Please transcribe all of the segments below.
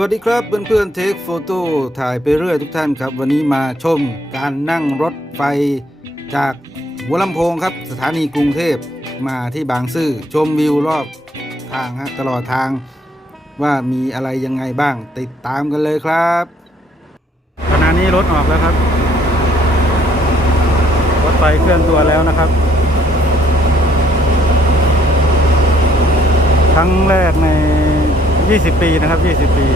วัสดีครับเพื่อนๆเทคโฟโต้ถ่ายไปเรื่อยทุกท่านครับ วันนี้มาชมการนั่งรถไฟจากหัวลำโพงครับ สถานีกรุงเทพมาที่บางซื่อชมวิวรอบทางฮะตลอดทางว่ามีอะไรยังไงบ้าง ติดตามกันเลยครับขณะนี้รถออกแล้วครับ รถไฟเคลื่อนตัวแล้วนะครับ ครั้งแรกใน 20 ปีนะครับ 20 ปี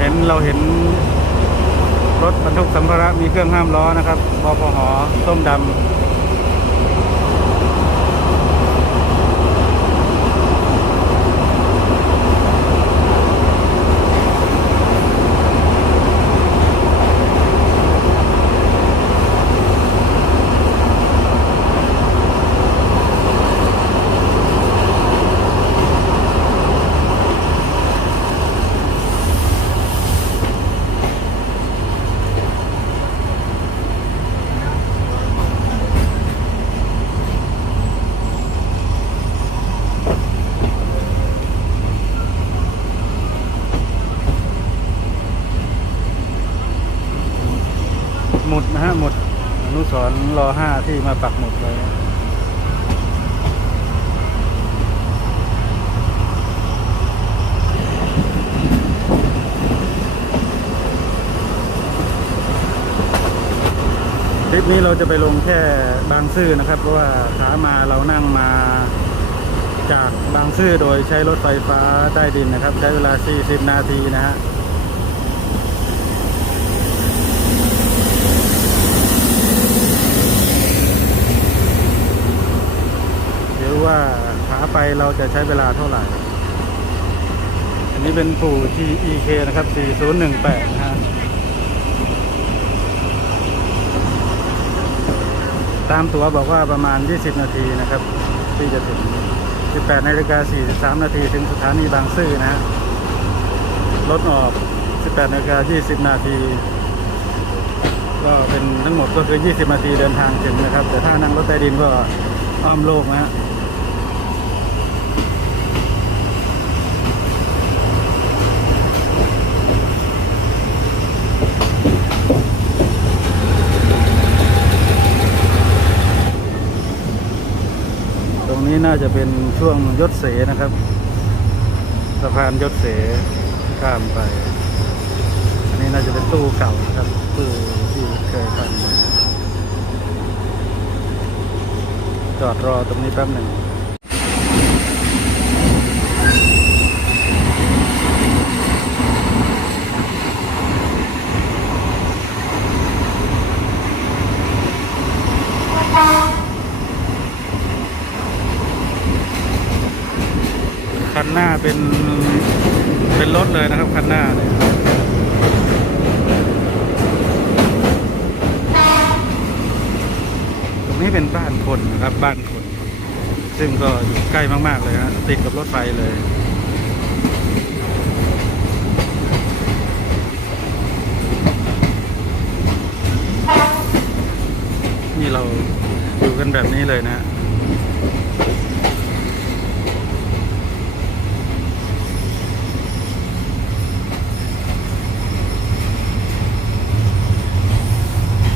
เห็นเราเห็นรถบรรทุกสัมภาระมีเครื่องห้ามล้อนะครับบพหส้มดำ หมุดนะฮะหมุดอนุสรณ์รอห้าที่มาปักหมุดไว้คลิป นี้เราจะไปลงแค่บางซื่อนะครับ เพราะว่าขามาเรานั่งมาจากบางซื่อโดยใช้รถไฟฟ้าใต้ดินนะครับ ใช้เวลา 40 นาทีนะฮะเดี๋ยวว่าขาไปเราจะใช้เวลาเท่าไหร่ อันนี้เป็นปู่ TEK นะครับ 4018นะฮะ ตามตัวบอกว่าประมาณ 20 นาทีนะครับ ที่จะถึง 18นาฬิกา43 นาทีถึงสถานีบางซื่อนะฮะรถออก 18นาฬิกา20 นาที ก็เป็นทั้งหมดก็คือ 20 นาทีเดินทางถึงนะครับ แต่ถ้านั่งรถใต้ดินก็อ้อมโลกนะฮะ น่าจะเป็นช่วงยศเสนะครับ สะพานยศเสข้ามไป อันนี้น่าจะเป็นตู้เก่าครับตู้ที่เคยทำจอดรอตรงนี้แป๊บหนึ่งคันหน้าเป็น เลยนะครับคันหน้าเนี่ยตรงนี้เป็นบ้านคนนะครับบ้านคน ซึ่งก็อยู่ใกล้มาก ๆ เลยฮะติดกับรถไฟเลยนี่เราอยู่กันแบบนี้เลยนะฮะ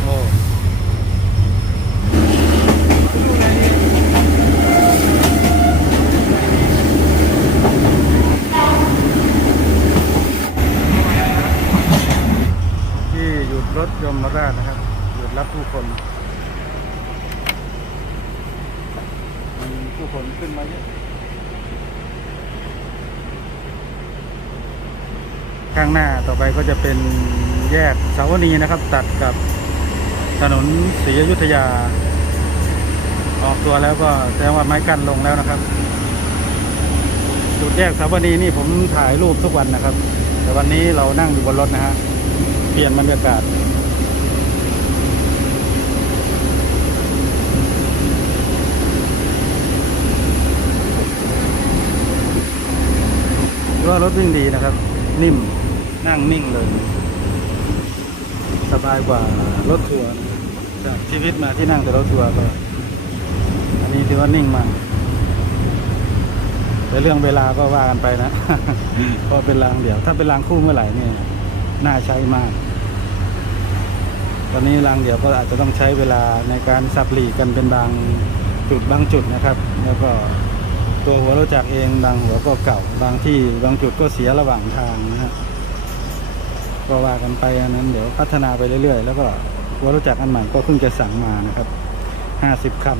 โอ้ ที่หยุดรถยมราชนะครับ หยุดรับผู้คนมีผู้คนขึ้นมาเยอะ ข้างหน้าต่อไปก็จะเป็นแยกสาวนีนะครับ ตัดกับถนนศรีอยุธยา ออกตัวแล้วก็แสดงว่าไม้กั้นลงแล้วนะครับ จุดแยกสาวนีนี่ผมถ่ายรูปทุกวันนะครับ แต่วันนี้เรานั่งอยู่บนรถนะฮะเปลี่ยนบรรยากาศว่ารถวิ่งดีนะครับ นิ่ม นั่งนิ่งเลย สบายกว่ารถทัวร์นะจากชีวิตมาที่นั่งแต่รถทัวร์ก็อันนี้ถือว่านิ่งมากแต่เรื่องเวลาก็ว่ากันไปนะเพราะเป็นรางเดี่ยว ถ้าเป็นรางคู่เมื่อไหร่เนี่ยน่าใช้มาก ตอนนี้รางเดี่ยวก็อาจจะต้องใช้เวลาในการสับหลีกกันเป็นบางจุดบางจุดนะครับ แล้วก็ตัวหัวรถจักรเองบางหัวก็เก่า บางที่บางจุดก็เสียระหว่างทางนะฮะ ก็ว่ากันไปอันนั้นเดี๋ยวพัฒนาไปเรื่อยๆ แล้วก็หัวรถจักอันใหม่ก็เพิ่งจะสั่งมานะครับห้าสิบคัน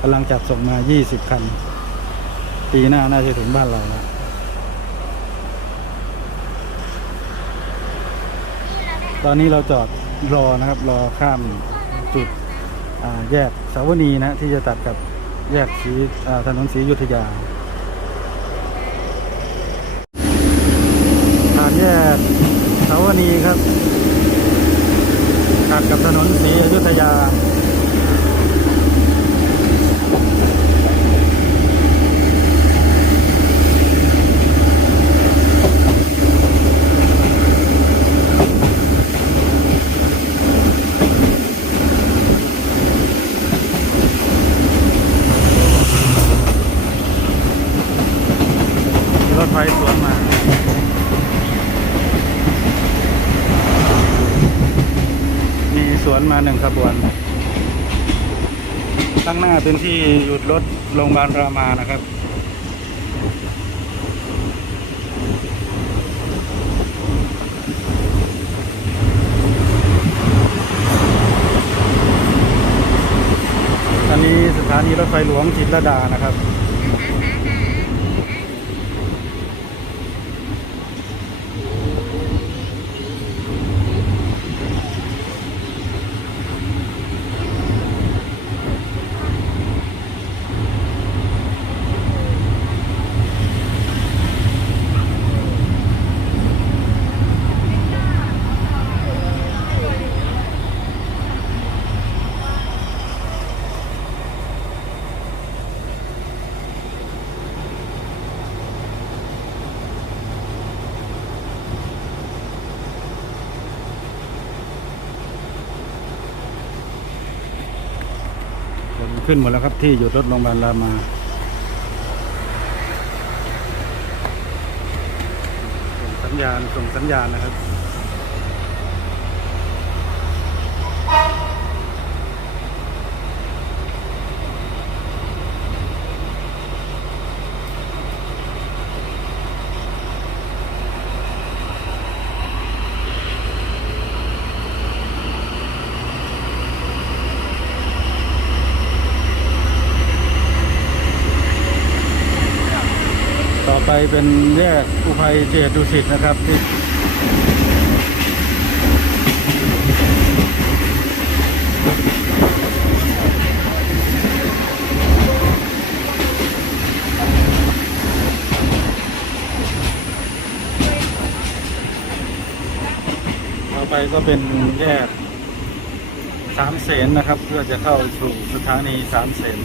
กำลังจัดส่งมายี่สิบคัน ปีหน้าน่าจะถึงบ้านเราแล้วตอนนี้เราจอดรอนะครับ รอข้ามจุดแยกสาวนีนะ ที่จะตัดกับแยกสีถนนศรียุทธยาผ่านแยก สาวนีครับตัดกับถนนศรีอยุธยา มีรถไฟสวนมา มีสวนมาหนึ่งขบวน ข้างหน้าเป็นที่หยุดรถโรงพยาบาลรามานะครับ อันนี้สถานีรถไฟหลวงจิตรดานะครับ ขึ้นหมดแล้วครับที่หยุดรถโรงพยาบาลรามาส่งสัญญาณส่งสัญญาณนะครับ ไปเป็นแยกอุภัยเจดุสิตนะครับที่ไปก็เป็นแยกสามเสนนะครับ เพื่อจะเข้าสู่สถานีสามเสน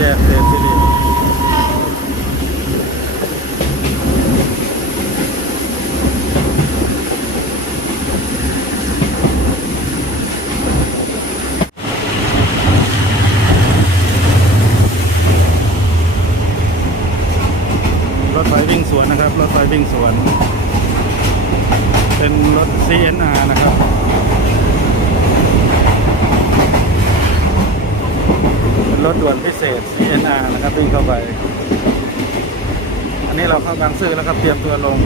นี่ครับแยกเศษสิริรถไฟวิ่งสวนนะครับ รถไฟวิ่งสวน เป็นรถ CNR นะครับ เป็น รถด่วนพิเศษ CNR นะครับวิ่งเข้าไป อันนี้เราเข้าบางซื่อแล้วครับเตรียมตัวลง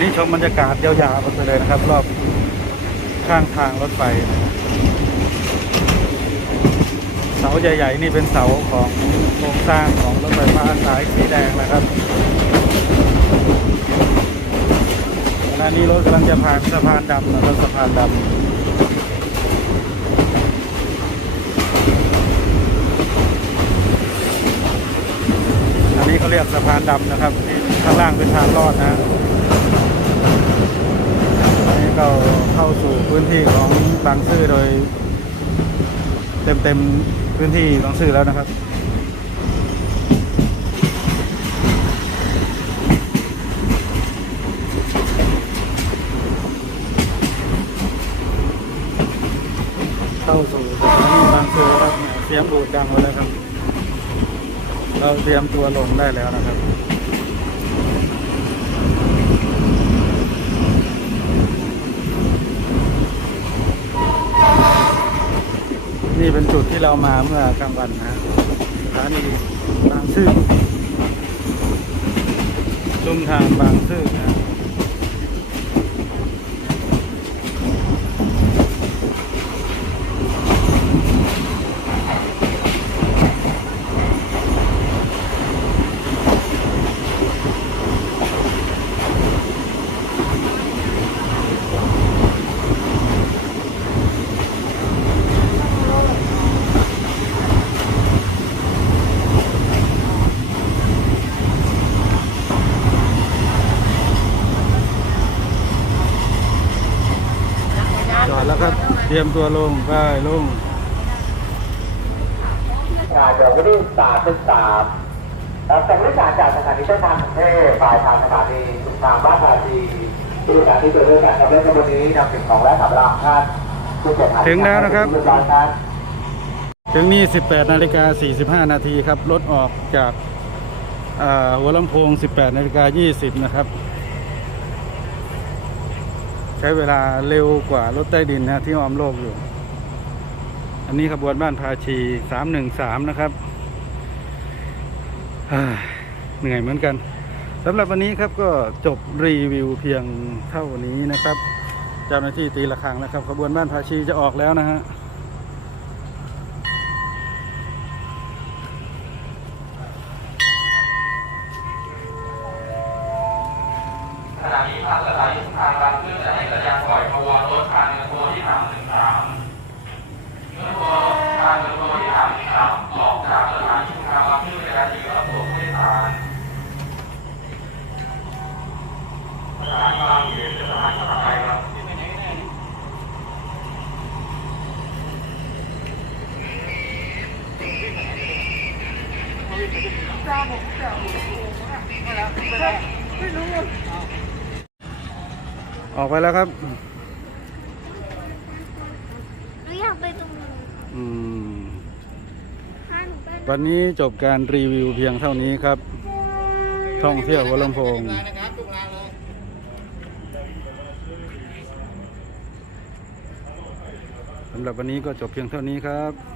นี่ชมบรรยากาศยาวๆไปเลยนะครับ รอบข้างทางรถไฟเสาใหญ่ ๆ นี่เป็นเสาของโครงสร้างของรถไฟฟ้าสายสีแดงนะครับ ณะนี้รถกำลังจะผ่านสะพานดำนะครับสะพานดำอันนี้เขาเรียกสะพานดำนะครับที่ข้างล่างเป็นทางลอดนะอันนี้ก็เข้าสู่พื้นที่ของบางซื่อโดย เต็มเต็มพื้นที่บางซื่อแล้วนะครับ เข้าสู่สถานีบางซื่อแล้วครับเสียงบูดดังหมดแล้วครับ เราเตรียมตัวลงได้แล้วนะครับนี่เป็นจุดที่เรามาเมื่อกลางวันนะฮะสถานีบางซื่อชุมทางบางซื่อนะฮะจอดแล้วครับ เตรียมตัวลงไปลงงานเดี๋ยววันที่สามเป็นสามแล้วแต่บริการจากสถานีต้นทางกรุงเทพปลายทางสถานีสุนทางบ้านภาชีบริการที่เกิดเรื่องการทำเรื่องในวันนี้นำสิ่งของและสำรับท่านผู้เสียหายถึงแล้วนะครับเรียบร้อยครับ ถึงนี่ 18นาฬิกา45 นาทีครับ รถออกจากอ่าหัวลำโพง 18นาฬิกา20 นะครับใช้เวลาเร็วกว่ารถใต้ดินนะที่อ้อมโลกอยู่ อันนี้ขบวนบ้านพาชีสามหนึ่งสามนะครับเหนื่อยเหมือนกันสำหรับวันนี้ครับก็จบรีวิวเพียงเท่านี้นะครับ เจ้าหน้าที่ตีระฆังนะครับ ขบวนบ้านพาชีจะออกแล้วนะฮะ นี้ทางสถานีทางบางซื่อจะให้สัญญาณปล่อยขบวรถทางเรือโทที่สามหนึ่งสามเรือโททางเรือโทที่สามหนึ่งสามออกจากสถานีทางบางซื่อในการที่รับตัวผู้โดยสารสถานีบางเขนเป็นสถานีต่อไปครับ ออกไปแล้วครับ หนูอยากไปตรงนู้นอืม พาหนูไปวันนี้จบการรีวิวเพียงเท่านี้ครับ ท่องเที่ยวหัวลำโพงสำหรับวันนี้ก็จบเพียงเท่านี้ครับ